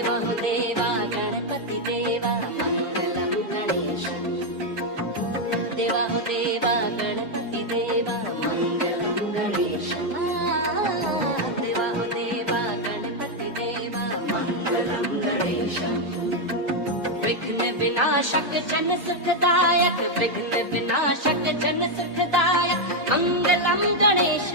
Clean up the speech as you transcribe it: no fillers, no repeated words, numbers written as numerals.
देवा गणपती देवा मंगलम गणेश देवा हो देवा गणपती देवा मंगलम गणेश देवा हो देवा गणपती देवा मंगलम गणेश विघ्न विनाशक जन सुखदायक विघ्न विनाशक जन सुखदायक मंगलम गणेश